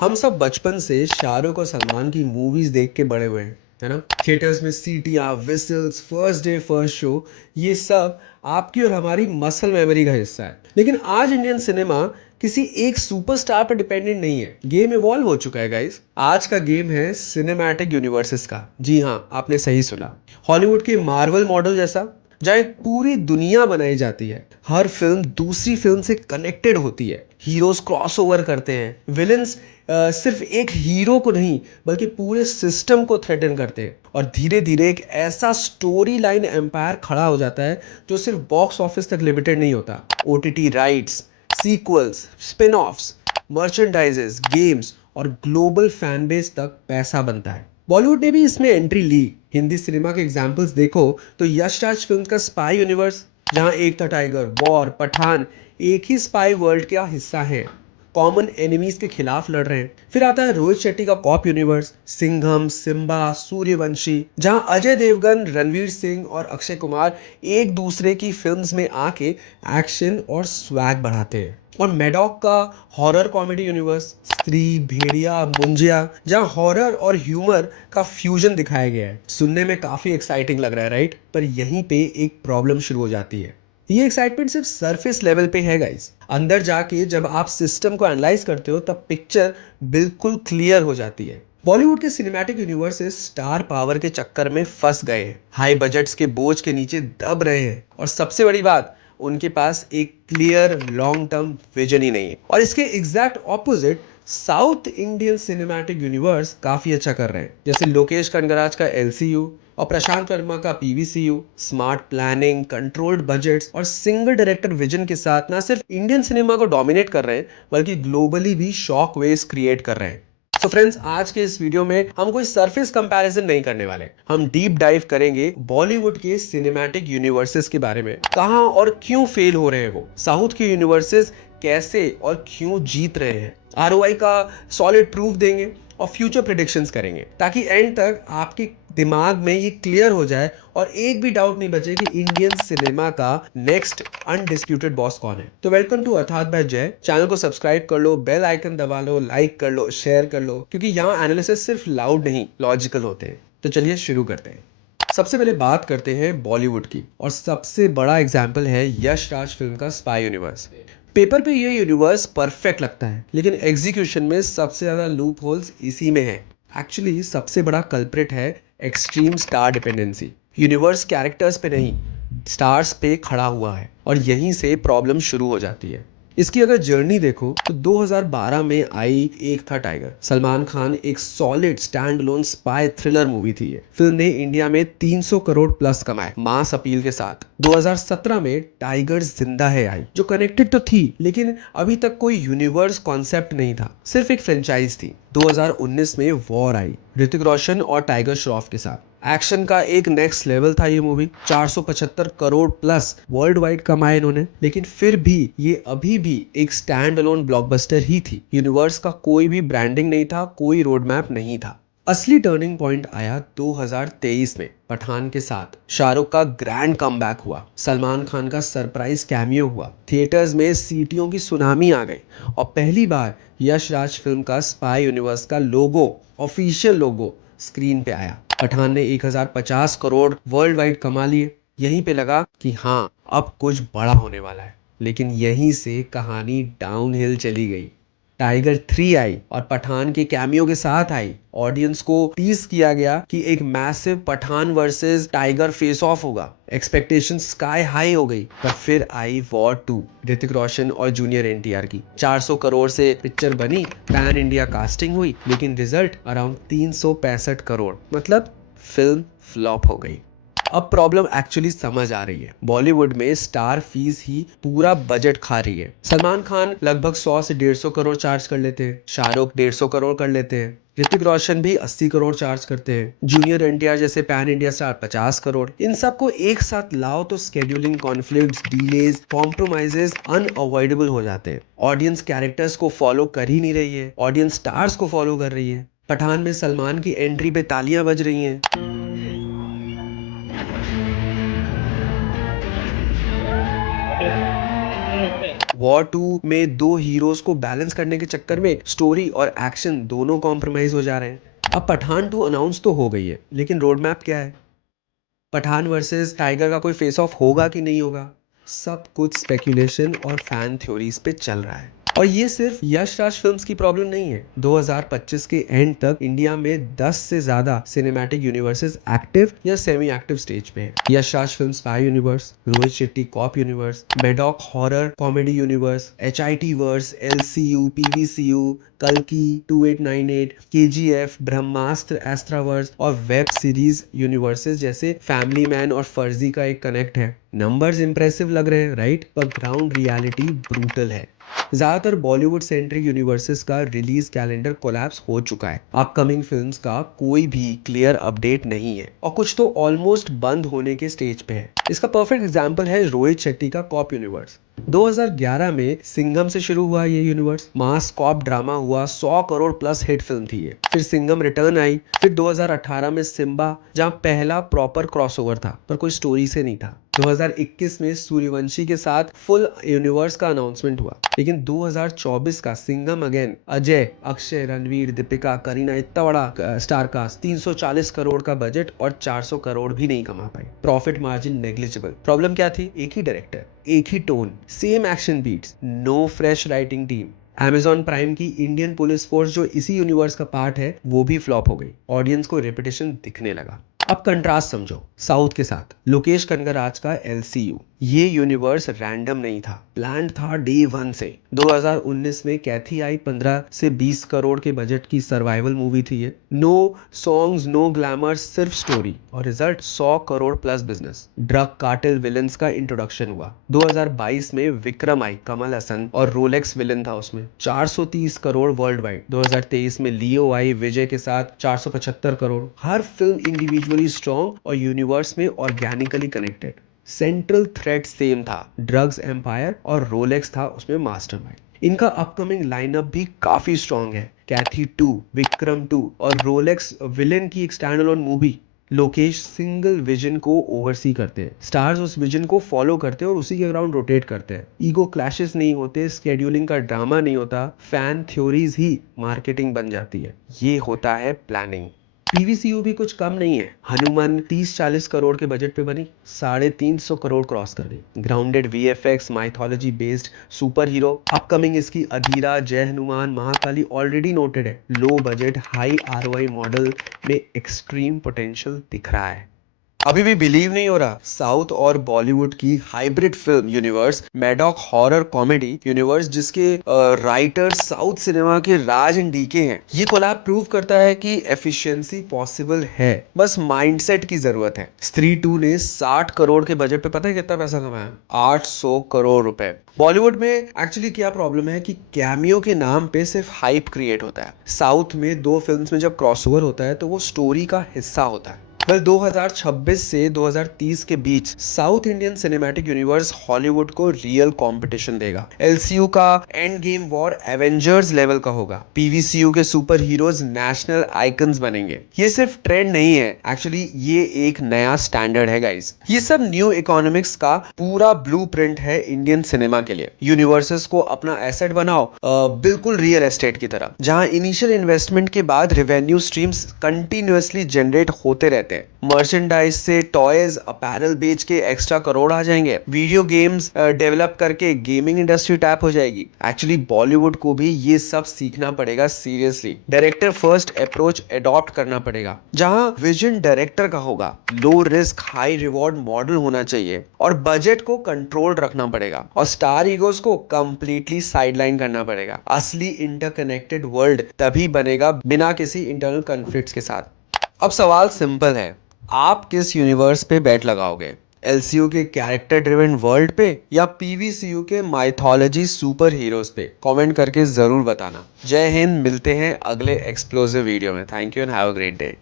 हम सब बचपन से शाहरुख और सलमान की मूवीज देख के बड़े हुए हैं, है ना। थिएटर्स में सीटियाँ, whistles, first day first show, ये सब आपकी और हमारी मसल मेमोरी का हिस्सा है। लेकिन आज इंडियन सिनेमा किसी एक सुपरस्टार पर डिपेंडेंट नहीं है। गेम इवॉल्व हो चुका है गाइस। आज का गेम है सिनेमैटिक यूनिवर्सेस का। जी हाँ, आपने सही सुना। हॉलीवुड के मार्वल मॉडल जैसा, जहाँ एक पूरी दुनिया बनाई जाती है। हर फिल्म दूसरी फिल्म से कनेक्टेड होती है। हीरोज क्रॉसओवर करते हैं। विलन्स सिर्फ एक हीरो को नहीं बल्कि पूरे सिस्टम को थ्रेटन करते हैं। और धीरे धीरे एक ऐसा स्टोरी लाइन एम्पायर खड़ा हो जाता है जो सिर्फ बॉक्स ऑफिस तक लिमिटेड नहीं होता। OTT rights, sequels, spin offs, मर्चेंडाइजेस, games और ग्लोबल फैन बेस तक पैसा बनता है। बॉलीवुड ने भी इसमें एंट्री ली। हिंदी सिनेमा के एग्जाम्पल्स देखो तो यश राज फिल्म का स्पाई यूनिवर्स, जहां एक था टाइगर, वॉर, पठान एक ही स्पाई वर्ल्ड का हिस्सा है, कॉमन एनिमीज के खिलाफ लड़ रहे हैं। फिर आता है रोहित शेट्टी का कॉप यूनिवर्स, सिंघम, सिम्बा, सूर्यवंशी, जहां अजय देवगन, रणवीर सिंह और अक्षय कुमार एक दूसरे की फिल्म्स में आके एक्शन और स्वैग बढ़ाते हैं। और मेडॉक का हॉरर कॉमेडी यूनिवर्स, स्त्री, भेड़िया, मुंजिया, जहां हॉरर और ह्यूमर का फ्यूजन दिखाया गया है। सुनने में काफी एक्साइटिंग लग रहा है, राइट? पर यहीं पे एक प्रॉब्लम शुरू हो जाती है। ये एक्साइटमेंट सिर्फ सरफेस लेवल पे है गाइस। अंदर जाके जब आप सिस्टम को एनालाइज करते हो तब पिक्चर बिल्कुल क्लियर हो जाती है। बॉलीवुड के सिनेमैटिक यूनिवर्सेस स्टार पावर के चक्कर में फंस गए हैं, हाई बजट्स के बोझ के नीचे दब रहे हैं, और सबसे बड़ी बात, उनके पास एक क्लियर लॉन्ग टर्म विजन ही नहीं है। और इसके exact opposite south Indian cinematic universe काफी अच्छा कर रहे हैं, जैसे लोकेश कनगराज का एलसीयू और प्रशांत वर्मा का पीवीसीयू। स्मार्ट प्लानिंग, कंट्रोल्ड बजट्स और सिंगल डायरेक्टर विजन के साथ ना सिर्फ इंडियन सिनेमा को डोमिनेट कर रहे हैं बल्कि ग्लोबली भी शॉक वेव्स क्रिएट कर रहे हैं। तो फ्रेंड्स, आज के इस वीडियो में हम कोई सरफेस कंपैरिजन नहीं करने वाले। हम डीप डाइव करेंगे बॉलीवुड के सिनेमैटिक यूनिवर्सेस के बारे में, कहां और क्यों फेल हो रहे हैं वो, साउथ के यूनिवर्सेस कैसे और क्यों जीत रहे हैं, आरओआई का सॉलिड प्रूफ देंगे और फ्यूचर प्रिडिक्शंस करेंगे, ताकि एंड तक आपके दिमाग में ये क्लियर हो जाए और एक भी डाउट नहीं बचे कि इंडियन सिनेमा का नेक्स्ट अनडिस्प्यूटेड बॉस कौन है। तो वेलकम टू अर्थात बाय जय। चैनल को सब्सक्राइब कर लो, बेल आइकन दबा लो, लाइक कर लो, शेयर कर लो, क्योंकि यहाँ एनालिसिस सिर्फ लाउड नहीं लॉजिकल होते हैं। तो चलिए शुरू करते हैं। सबसे पहले बात करते हैं बॉलीवुड की, और सबसे बड़ा एग्जाम्पल है यश राज फिल्म का स्पाई यूनिवर्स। पेपर पे ये यूनिवर्स परफेक्ट लगता है, लेकिन एग्जीक्यूशन में सबसे ज्यादा लूप होल्स इसी में है। एक्चुअली सबसे बड़ा कल्प्रिट है extreme star dependency. Universe characters पे नहीं, स्टार्स पे खड़ा हुआ है, और यहीं से प्रॉब्लम शुरू हो जाती है। इसकी अगर जर्नी देखो तो 2012 में आई एक था टाइगर, सलमान खान, एक solid stand alone spy thriller movie थी ये। फिल्म ने इंडिया में 300 करोड़ प्लस कमाए मास अपील के साथ। 2017 में टाइगर जिंदा है आई, जो कनेक्टेड तो थी लेकिन अभी तक कोई यूनिवर्स कॉन्सेप्ट नहीं था, सिर्फ एक फ्रेंचाइज थी। 2019 में वॉर आई, ऋतिक रोशन और टाइगर श्रॉफ के साथ। एक्शन का एक नेक्स्ट लेवल था ये movie. 475 crore plus world wide कमाए इन्होंने, लेकिन फिर भी ये अभी भी एक स्टैंड अलोन ब्लॉकबस्टर ही थी। यूनिवर्स का कोई भी ब्रांडिंग नहीं था, कोई रोड मैप नहीं था। असली टर्निंग पॉइंट आया 2023 में पठान के साथ। शाहरुख का ग्रैंड कमबैक हुआ, सलमान खान का सरप्राइज कैमियो हुआ, थिएटर्स में सीटियों की सुनामी आ गई, और पहली बार यश राज फिल्म का स्पाई यूनिवर्स का लोगो, ऑफिशियल लोगो स्क्रीन पे आया। पठान ने 1050 करोड़ वर्ल्ड वाइड कमा लिए। यहीं पे लगा कि हाँ, अब कुछ बड़ा होने वाला है, लेकिन यहीं से कहानी डाउनहिल चली गई। टाइगर 3 आई और पठान के कैमियो के साथ आई। ऑडियंस को टीज किया गया कि एक massive Pathaan versus Tiger face off होगा। एक्सपेक्टेशन स्काई हाई हो गई। पर फिर आई वॉर 2, ऋतिक रोशन और जूनियर एनटीआर की। 400 करोड़ से पिक्चर बनी, पैन इंडिया कास्टिंग हुई, लेकिन रिजल्ट अराउंड 365 करोड़, मतलब फिल्म फ्लॉप हो गई। अब प्रॉब्लम एक्चुअली समझ आ रही है। बॉलीवुड में स्टार फीस ही पूरा बजट खा रही है। सलमान खान लगभग 100 से 150 करोड़ चार्ज कर लेते हैं, शाहरुख 150 करोड़ कर लेते हैं, ऋतिक रोशन भी 80 करोड़ चार्ज करते हैं, जूनियर एनटीआर जैसे पैन इंडिया स्टार 50 करोड़। इन सबको एक साथ लाओ तो scheduling conflicts, delays, compromises unavoidable हो जाते हैं। ऑडियंस कैरेक्टर्स को फॉलो कर ही नहीं रही है, ऑडियंस स्टार्स को फॉलो कर रही है। पठान में सलमान की एंट्री पे तालियां बज रही हैं, वॉर 2 में दो हीरोज को बैलेंस करने के चक्कर में स्टोरी और एक्शन दोनों कॉम्प्रोमाइज हो जा रहे हैं। अब पठान 2 अनाउंस तो हो गई है, लेकिन रोड मैप क्या है? पठान वर्सेस टाइगर का कोई फेस ऑफ होगा कि नहीं होगा? सब कुछ स्पेकुलेशन और फैन थ्योरीज पे चल रहा है। और ये सिर्फ यश राज फिल्म्स की प्रॉब्लम नहीं है। 2025 के एंड तक इंडिया में 10 से ज्यादा सिनेमैटिक यूनिवर्सेस एक्टिव या सेमी एक्टिव स्टेज पे हैं। Yash Raj films spy universe, Rohit Shetty cop universe, Maddock horror comedy universe, HIT verse, LCU, PVCU, कल्कि, 2898, KGF, ब्रह्मास्त्र एस्ट्रावर्स और वेब सीरीज यूनिवर्सेस जैसे फैमिली मैन और फर्जी का एक कनेक्ट है। नंबर्स इंप्रेसिव लग रहे हैं, राइट? पर ग्राउंड रियलिटी ब्रूटल है। ज्यादातर बॉलीवुड सेंट्रिक यूनिवर्सेस का रिलीज कैलेंडर कोलैप्स हो चुका है। अपकमिंग फिल्म्स का कोई भी क्लियर अपडेट नहीं है और कुछ तो ऑलमोस्ट बंद होने के स्टेज पे है। इसका परफेक्ट एग्जांपल है रोहित शेट्टी का कॉप यूनिवर्स। 2011 में सिंघम से शुरू हुआ ये यूनिवर्स, मास कॉप ड्रामा हुआ, 100 करोड़ प्लस हिट फिल्म थी ये। फिर सिंघम रिटर्न आई, फिर 2018 में सिम्बा, जहां पहला प्रॉपर क्रॉसओवर था पर कोई स्टोरी से नहीं था। 2021 में सूर्यवंशी के साथ फुल यूनिवर्स का अनाउंसमेंट हुआ, लेकिन 2024 का सिंघम अगेन, अजय, अक्षय, रणवीर, दीपिका, करीना, इतना बड़ा स्टार कास्ट, 340 करोड़ का बजट और 400 करोड़ भी नहीं कमा पाई। Profit margin negligible. प्रॉब्लम क्या थी? एक ही डायरेक्टर, एक ही tone, same action beats, no fresh writing team. Amazon prime की इंडियन पुलिस फोर्स जो इसी यूनिवर्स का पार्ट है, वो भी फ्लॉप हो गई। ऑडियंस को रेपिटेशन दिखने लगा। अब कंट्रास्ट समझो साउथ के साथ। लोकेश कनगराज का LCU, ये यूनिवर्स रैंडम नहीं था, प्लान था डे 1 से। 2019 में कैथी आई, 15 से 20 करोड़ के बजट की सर्वाइवल मूवी थी ये। नो सॉन्ग्स, नो ग्लैमर, सिर्फ स्टोरी, और result 100 crore plus business. Drug cartel villains का इंट्रोडक्शन हुआ। 2022 में विक्रम आई, कमल हसन और रोलेक्स विलन था उसमें, 430 करोड़ वर्ल्ड वाइड। 2023 में लियो आई विजय के साथ, 475 करोड़। हर फिल्म इंडिविजुअली स्ट्रॉन्ग और यूनिवर्स में organically connected. Central thread same था, ड्रग्स एम्पायर, और रोलेक्स था उसमें मास्टरमाइंड। इनका अपकमिंग लाइनअप भी काफी स्ट्रॉन्ग है। कैथी 2, विक्रम 2 और रोलेक्स विलेन की एक stand alone movie. Lokesh single vision को ओवरसी करते हैं, स्टार्स उस विजन को फॉलो करते हैं और उसी के अराउंड रोटेट करते हैं। ईगो क्लैशेस नहीं होते, स्केड्यूलिंग का ड्रामा नहीं होता, फैन थ्योरीज ही मार्केटिंग बन जाती है। ये होता है प्लानिंग। PVCU भी कुछ कम नहीं है। हनुमान 30-40 करोड़ के बजट पे बनी, 350 करोड़ क्रॉस कर दी। Grounded VFX, mythology based super hero. Upcoming इसकी अधीरा, जय हनुमान, महाकाली ऑलरेडी नोटेड है। Low budget high ROI model में एक्सट्रीम पोटेंशियल दिख रहा है। अभी भी बिलीव नहीं हो रहा, साउथ और बॉलीवुड की hybrid film universe, Maddock horror comedy universe, जिसके राइटर्स साउथ सिनेमा के राज एंड DK हैं। ये कोलैब प्रूव करता है कि एफिशिएंसी पॉसिबल है, बस माइंडसेट की जरूरत है। स्त्री 2 ने 60 करोड़ के बजट पे पता है कितना पैसा कमाया? 800 करोड़ रुपए। बॉलीवुड में एक्चुअली क्या प्रॉब्लम है कि कैमियो के नाम पे सिर्फ हाइप क्रिएट होता है। साउथ में दो फिल्म्स में जब क्रॉसओवर होता है तो वो स्टोरी का हिस्सा होता है। वेल 2026 से 2030 के बीच South Indian cinematic universe Hollywood को रियल कंपटीशन देगा। LCU का end game war avengers level का होगा। PVCU के सुपर हीरोज नेशनल आइकन्स बनेंगे। ये सिर्फ ट्रेंड नहीं है, एक्चुअली ये एक नया स्टैंडर्ड है गाइस। ये सब न्यू इकोनॉमिक्स का पूरा ब्लूप्रिंट है इंडियन सिनेमा के लिए। यूनिवर्सेस को अपना एसेट बनाओ, बिल्कुल रियल एस्टेट की तरह, जहां इनिशियल इन्वेस्टमेंट के बाद रेवेन्यू स्ट्रीम्स कंटिन्यूअसली जनरेट होते रहते हैं। मर्चेंडाइज से टॉयज, अपैरल बेच के एक्स्ट्रा करोड़ आ जाएंगे। वीडियो गेम्स डेवलप करके गेमिंग इंडस्ट्री टैप हो जाएगी। एक्चुअली बॉलीवुड को भी ये सब सीखना पड़ेगा seriously. Director first approach adopt करना पड़ेगा, जहां विजन डायरेक्टर का होगा, low risk high reward model होना चाहिए, और बजट को कंट्रोल रखना पड़ेगा, और स्टार ईगोस को कंप्लीटली साइडलाइन करना पड़ेगा। असली इंटरकनेक्टेड वर्ल्ड तभी बनेगा बिना किसी इंटरनल कॉन्फ्लिक्ट्स के साथ। अब सवाल सिंपल है, आप किस यूनिवर्स पे बैट लगाओगे? LCU के कैरेक्टर ड्रिवन वर्ल्ड पे या PVCU के माइथोलॉजी सुपर हीरोज पे? कमेंट करके जरूर बताना। जय हिंद, मिलते हैं अगले एक्सप्लोसिव वीडियो में। Thank you and have a great day.